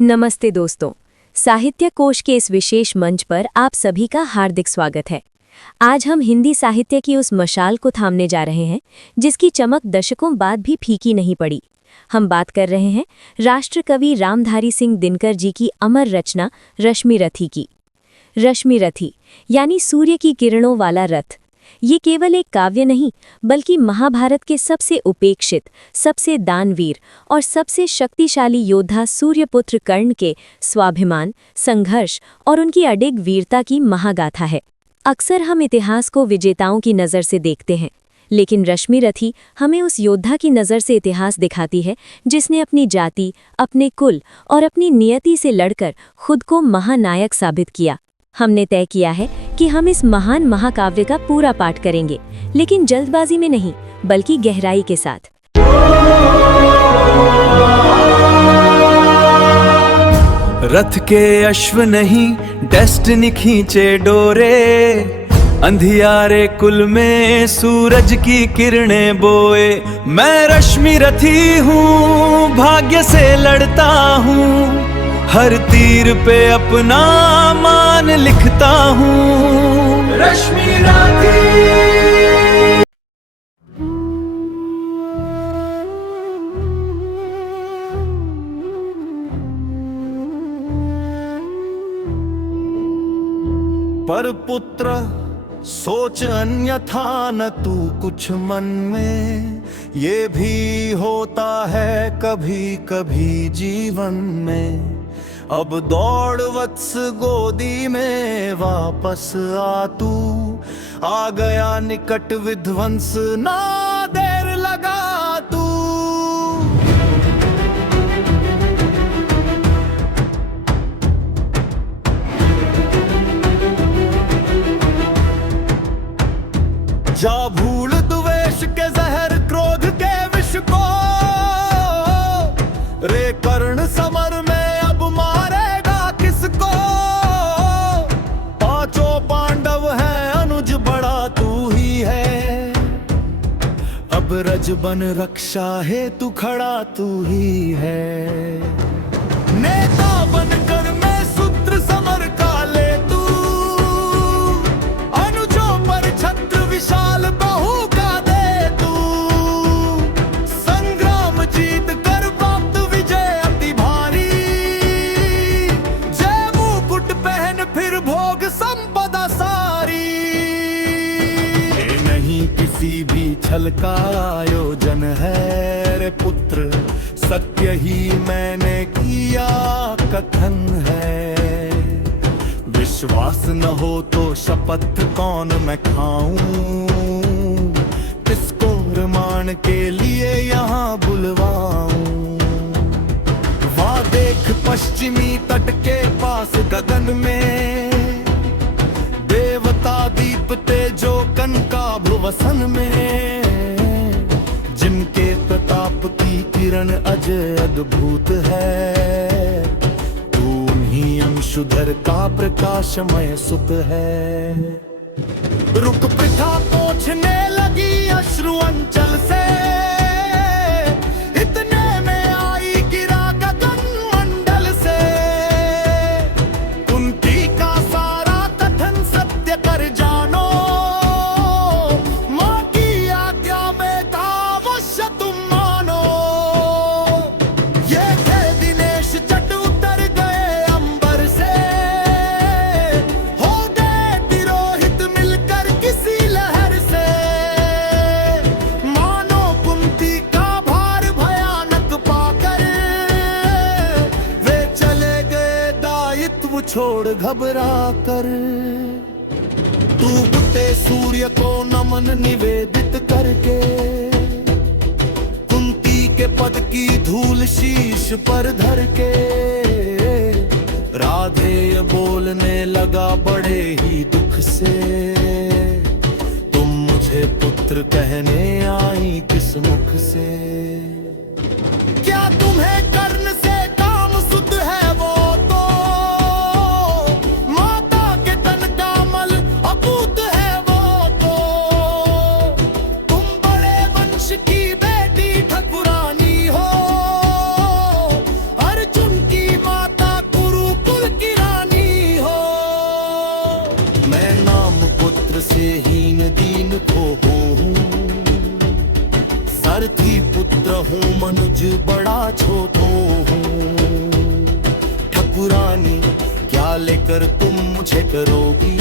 नमस्ते दोस्तों, साहित्य कोश के इस विशेष मंच पर आप सभी का हार्दिक स्वागत है। आज हम हिंदी साहित्य की उस मशाल को थामने जा रहे हैं जिसकी चमक दशकों बाद भी फीकी नहीं पड़ी। हम बात कर रहे हैं राष्ट्र कवि रामधारी सिंह दिनकर जी की अमर रचना रश्मि रथी की। रश्मि रथी यानी सूर्य की किरणों वाला रथ। ये केवल एक काव्य नहीं बल्कि महाभारत के सबसे उपेक्षित, सबसे दानवीर और सबसे शक्तिशाली योद्धा सूर्यपुत्र कर्ण के स्वाभिमान, संघर्ष और उनकी अडिग वीरता की महागाथा है। अक्सर हम इतिहास को विजेताओं की नज़र से देखते हैं, लेकिन रश्मि रथी हमें उस योद्धा की नज़र से इतिहास दिखाती है जिसने अपनी जाति, अपने कुल और अपनी नियति से लड़कर खुद को महानायक साबित किया। हमने तय किया है कि हम इस महान महाकाव्य का पूरा पाठ करेंगे, लेकिन जल्दबाजी में नहीं बल्कि गहराई के साथ। रथ के अश्व नहीं डेस्टिनी खींचे डोरे, अंधियारे कुल में सूरज की किरणें बोए। मैं रश्मि रथी हूँ, भाग्य से लड़ता हूँ, हर तीर पे अपना मान लिखता हूँ। रश्मि रथी। पर पुत्र सोच अन्यथा न तू कुछ मन में, ये भी होता है कभी कभी जीवन में। अब दौड़ वत्स गोदी में वापस आ तू, आ गया निकट विध्वंस ना देर लगा तू। जा भूल द्वेष के जहर, क्रोध के विष को, रे कर्ण समर में अब मारेगा किसको। पांचों पांडव हैं, अनुज बड़ा तू ही है, अब रज बन रक्षा हेतु खड़ा तू ही है। नेता बनकर मैं सूत्र समर का ले तू, अनुजों पर छत्र विशाल बहु का दे तू। संग्राम जीत कर प्राप्त विजय अति भारी, जय मुकुट पहन फिर भोग संपदा सारी। ये नहीं किसी भी छल का आयोजन है रे पुत्र, सत्य ही मैंने किया कथन है। विश्वास न हो तो शपथ कौन मैं खाऊं, किसको प्रमाण के लिए यहाँ बुलवाऊं। वहाँ देख पश्चिमी तट के पास गगन में, देवता दीपते जो कनकाभ वसन में। जिनके प्रताप की किरण अजय अद्भुत है, तू उन्हीं अंशुधर का प्रकाशमय सुत है। रुक पिता पोंछने लगी अश्रु अंचल से, इतने में आई गिरा गगन मंडल से। कुंती का सारा कथन सत्य कर जानो, मां की आज्ञा में था अवश्य तुम मानो। ये थे दिनेश जट उतर गए अंबर से, हो गए तिरोहित मिलकर किसी लहर से। मानो कुंती का भार भयानक पाकर, वे चले गए दायित्व छोड़ घबरा कर। तू बुते सूर्य को नमन निवेदित करके, कुंती के पद की धूल शीश पर धर के। राधेय बोलने लगा बड़े ही दुख से, तुम मुझे पुत्र कहने आई किस मुख से। क्या तुम्हें कर्ण से काम सुध है वो तो, माता के तन का मल अपूत है वो तो। तुम बड़े वंश की बेटी ठकुरानी हो, अर्जुन की माता हूँ मनुज बड़ा छोटो हूँ। ठकुरानी क्या लेकर तुम मुझे करोगी,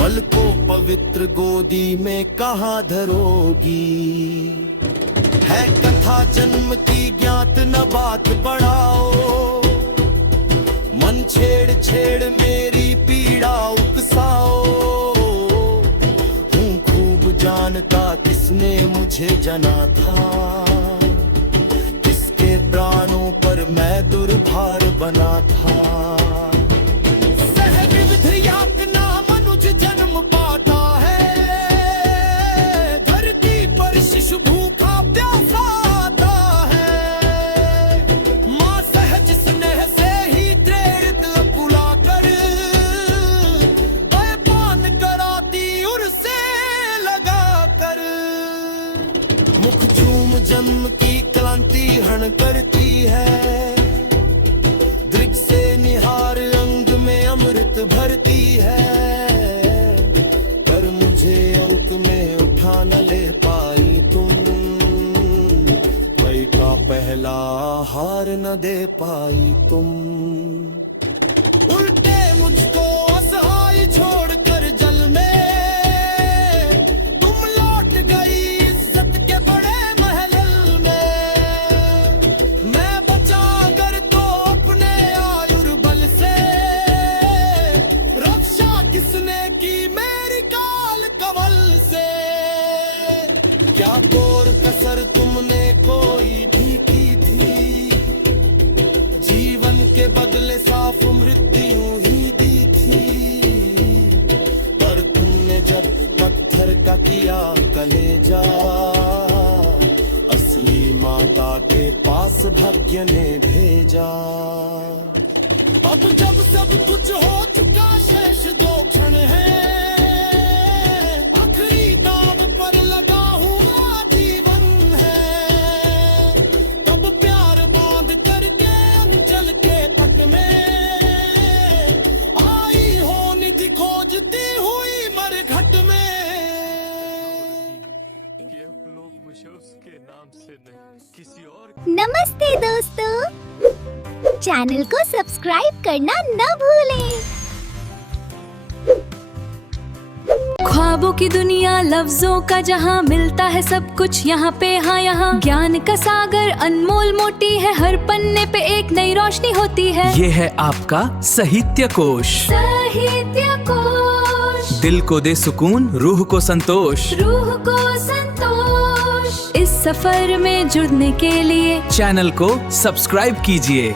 मल को पवित्र गोदी में कहाँ धरोगी। है कथा जन्म की ज्ञात न बात बढ़ाओ, मन छेड़ छेड़ मेरी पीड़ा उकसाओ। हूँ खूब जानता किसने मुझे जना था, किसके प्राणों पर मैं दुर्भार बना था। सहविविध यातना मनुज जन्म पाता है, धरती पर शिशु भूखा प्यासा आता है। माँ सहज स्नेह से ही प्रेरित बुलाकर पान कराती उर्से लगाकर। मुख चूम जन्म की क्रांति हण करती है, दृग से निहार अंग में अमृत भरती है। पर मुझे अंक में उठा न ले पाई तुम, मई का पहला हार न दे पाई तुम। उल्टे मुझको असहाय छोड़कर जल में तुम लौट गई इज्जत के बड़े महल में। मैं बचा कर तो अपने आयुर्बल से, रक्षा किसने की मेरी काल कमल से। क्या कोर कसर तुमने कोई भी की थी, जीवन के बदले साफ मृत्यु ही दी थी। पर तुमने जब पत्थर का किया कलेजा, असली माता के पास भाग्य ने भेजा। अब जब सब कुछ हो चुका शेष दो क्षण है, आखिरी दाम पर लगा हुआ जीवन है। तब प्यार बांध करके अंचल के तट में आई हो निधि खोजती हुई मरघट में। कि अब लोग मुझे उसके नाम से नहीं किसी और नमस्ते दोस्तों, चैनल को सब्सक्राइब करना न भूलें। ख्वाबों की दुनिया लफ्जों का जहां, मिलता है सब कुछ यहाँ पे हाँ यहाँ। ज्ञान का सागर अनमोल मोटी है, हर पन्ने पे एक नई रोशनी होती है। ये है आपका साहित्य कोश, साहित्य कोश, दिल को दे सुकून, रूह को संतोष। रूह को संतोष। इस सफर में जुड़ने के लिए चैनल को सब्सक्राइब कीजिए।